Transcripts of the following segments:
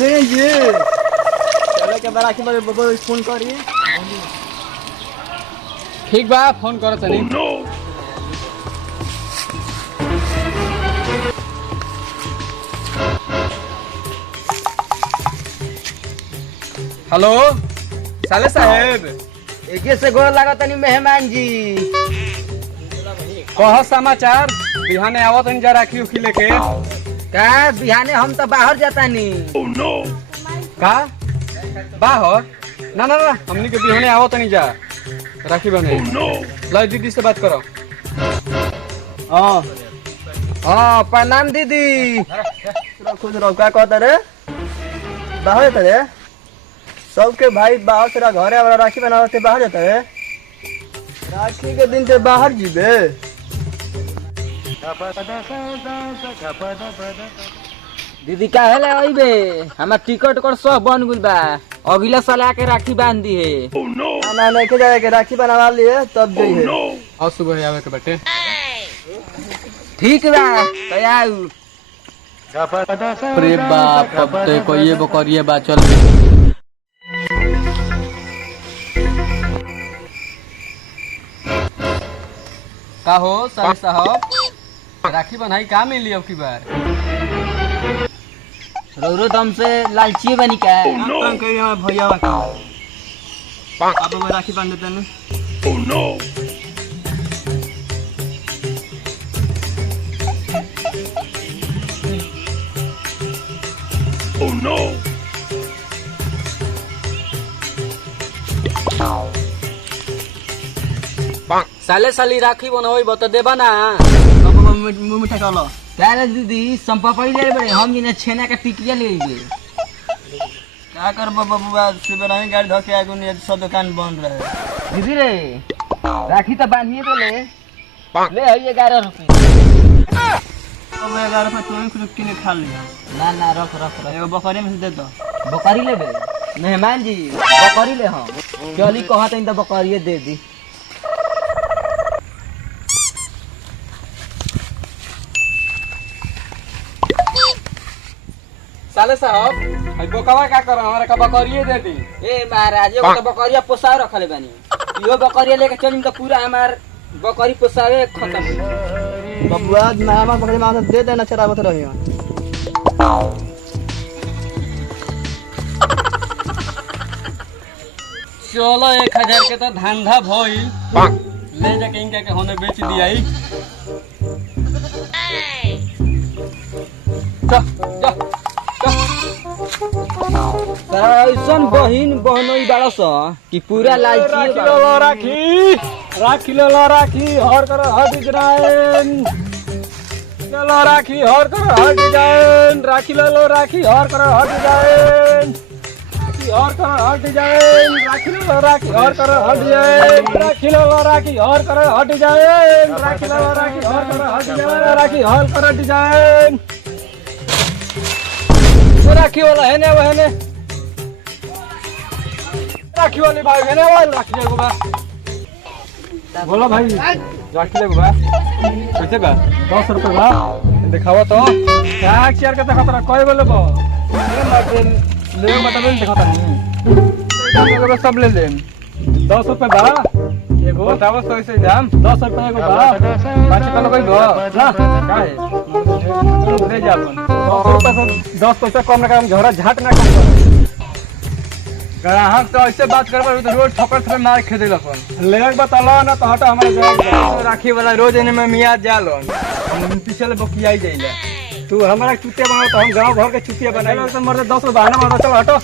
बांधे ये चले के बड़ा के बाबू फोन करी। ठीक बा फोन करो तनी। हेलो साले साहेब एके से गोर लागत तनी मेहमान जी। कह समाचार बिहाने आवत नहीं जा राखी उखी लेके का बिहाने हम तो बाहर जाता नी। का बाहर ना ना ना हमनी के बिहाने आवत नहीं जा राखी बने। ला दीदी से बात करो। हाँ हाँ प्रणाम दीदी। खुश रहो। क्या कहता रे बाहर जाता रे सबके भाई बाहर से घरे वाला राखी बनाते बाहर जाता है। राखी के दिन ते बाहर जीबे। दीदी का है अइबे हमार टिकट कर सब बन गुल बा। अगला साल आके राखी बांध दी है। ना नहीं के जाए के राखी बनवा लिए तब जइए। और सुबह आवे के बेटे। ठीक बा तैयार। अरे बाप अब ते को ये बकरिए बा चल। का हो साले साहब राखी बनाई का मिली अब की बार। रोरो दम से लालची बनी का भैया आप राखी बांध देते हैं। साले साली राखी बनोई बता देबा ना। मीठा कहलो क्या दीदी संपापड़ी ले बड़े हम जिन्हें छेना का टिकिया ले लीजिए। क्या कर बबुआ सुबह गाड़ी धो के आगे सब दुकान बंद रहे। दीदी रे राखी तो बांधिए तो ले 11 रुपये। 11 रुपये तुम कुछ किने खा लिया। ना ना रख रख रख एगो बकरी में से दे दो। बकरी लेबे मेहमान जी बकरी ले हम चली कहत तो बकरिए दे दी। साले साहब भाई बोकावा का कर हमारे का बकरिए दे दी। ए महाराज एगो तो बकरिया पोसा रखले बानी। इहो बकरिया लेके चलिन तो पूरा हमार बकरी पोसावे खत्म। बबुआ नामा बकरी मांस दे देना चरावत रहियो। चलो 1000 के तो धंधा भइल ले जाके इनका के होने बेच दियाई। ऐसन बहिन बहनोई बाड़ा सा कि पूरा लालची राखी लो राखी हर कर हट डिजाइन चलो राखी हर कर हट डिजाइन राखी लो राखी हर कर हट डिजाइन हर कर हट डिजाइन राखी लो राखी हर कर हट डिजाइन राखी लो राखी हर कर हट डिजाइन राखी लो राखी हर कर हट डिजाइन राखी हर कर डिजाइन राखी वाला है ना वो है ना राखी वाली भाई है ना वो राखी ले बा बोलो भाई राखी ले बा कैसे बा 10 रुपए बा दिखावा तो क्या शेयर के देखा तोरा कोई बोले बा ले मतलब देखा नहीं सब ले ले 10 रुपए बा एगो बताओ तो ऐसे दाम 10 रुपए एगो बा 5 किलो कोई दो ना का है ले जा अपन 10 पैसा कम ना झोरा झाट ना कम ग्राहक तो ऐसे बात करबे तो रोज ठोकर से मार खे देला अपन लेक बताला ना तो हटा हमारे राखी वाला रोज एने में मियाँ जालो पिछले बकियाई जाइला तू हमारा चुतिया बना तो हम गांव घर के चुतिया बनाई तो मर 10 रुपए बहाना मार चल हटो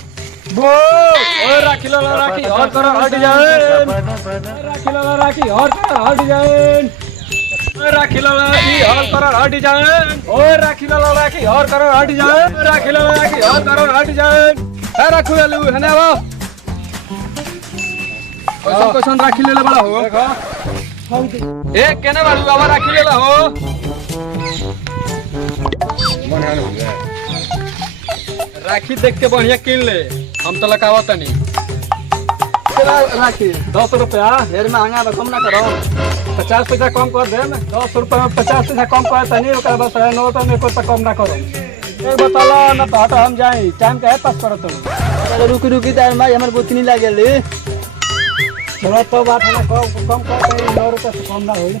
बो ओए राखी लो राखी और करो हट जाए राखी लो राखी और करो हट जाए राखी लो राखी और करो हट जाए ओए राखी लो राखी और करो हट जाए राखी लो राखी और करो हट जाए ए राखू ले है ना वो क्वेश्चन राखी ले बड़ा हो देखो ए केने बालू बाबा राखी ले हो राखी देख के बढ़िया किन ले हम तो लकावा तनी राखी 10 रुपया ढेर महंगा बा कम ना करो 50 पैसा कम कर दे 10 रुपया में 50 पैसा कम कर तनी ओकर बस 9 तो में कोई कम ना करो एक बताला ना तो हटा हम जाई टाइम का है पास करत हो अरे रुकी रुकी तार माई हमर गोतनी लागल रे। चलो तो बात है ना कम कर 9 रुपया से कम ना होई।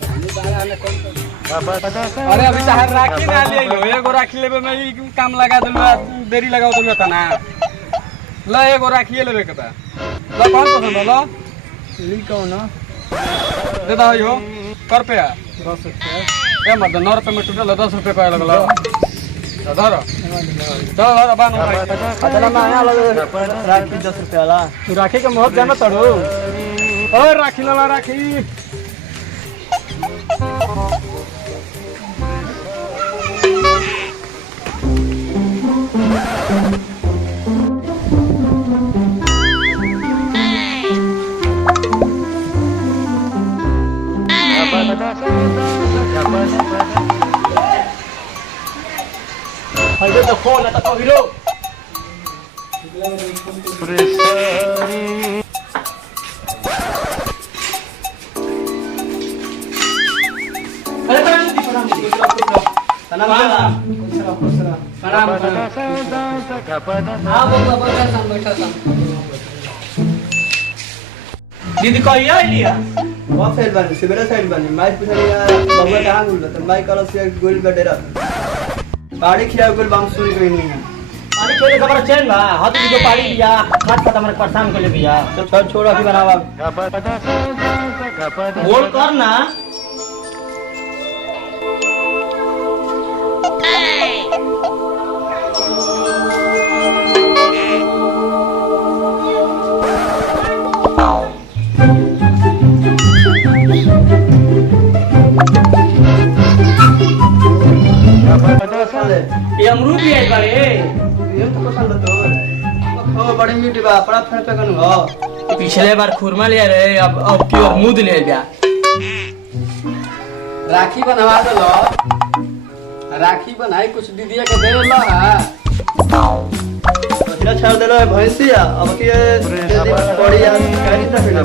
अरे अभी तो हर राखी ना ले लो एगो राखी लेबे में ई काम लगा देलु देरी लगाओ तो त ना ल एगो राखी लेबे के बा ल कौन पसंद ल ली कौन दे दा हो कर पे 10 रुपया ए मत 9 रुपया में टोटल 10 रुपया कहे लगल धर चल धर बा नो चला मांगा लगे राखी 10 रुपया वाला। तू राखी के मोहत जाना तड़ो ओए राखी ला राखी हल्दे तो फोन आता तो हीरो अरे प्रणाम दीदी कहिया लिया वो फेल बनी सिबेरा साइड बनी माइक पुछलिया बबुआ कहां गुल त माइक कल से गोल बडेरा पाड़ी खिया गोल बांग सुन गई नहीं पानी छोड़े खबर चैन बा हाथ जो पानी लिया हाथ खत्म हमरे परेशान कर ले भैया तो छोड़ छोड़ अभी बनावा बोल कर ना ये अमरूद भी है बारे ये तो पसंद तो ओ बड़ी मीठी बा बड़ा फेर पे कनु हो पिछले बार खुरमा ले रहे अब की अमरूद ले गया राखी बनवा दे लो राखी बनाई कुछ दीदिया के दे लो पछला छाड़ देलो भैंसिया अब के बड़ी यार काई त फिर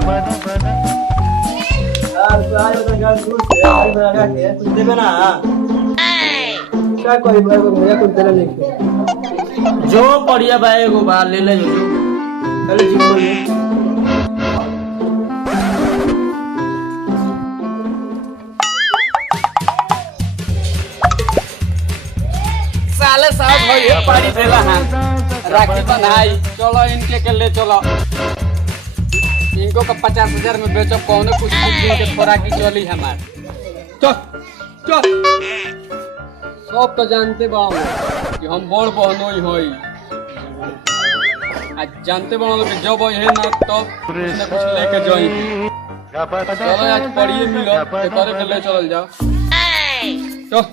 यार तो आयो तो गाल दूर से आई बना के कुछ देबे ना क्या कोई भैया कुछ देना नहीं जो बढ़िया बा एगो बा ले ले जो चलो जी बोलिए साले साहब हो ये पानी फेला हां राखी बनाई चलो इनके के ले चलो इनको का 50,000 में बेचो कौनो कुछ दिन के थोड़ा की चली हमार चल सब तो जानते बा कि हम बड़ बहनोई होई आज जानते बा लोग जब है ना तो कुछ ना कुछ लेके जाई चलो आज पढ़िए मिलो करे के ले चल जाओ चल